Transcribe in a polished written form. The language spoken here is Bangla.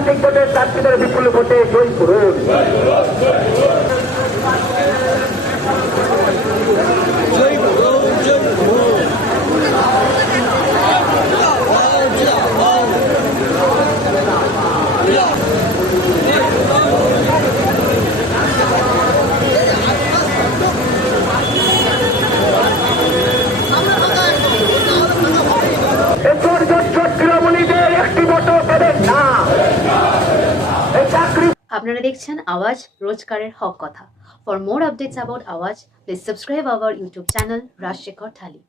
গণতান্ত্রিক ভোটের প্রার্থীদের বিপুল ভোটে জয়ী করুন। আপনারা দেখছেন আওয়াজ, রোজকারের হক কথা। For more updates about Awaaz, please subscribe our YouTube channel Rajshekhar thali.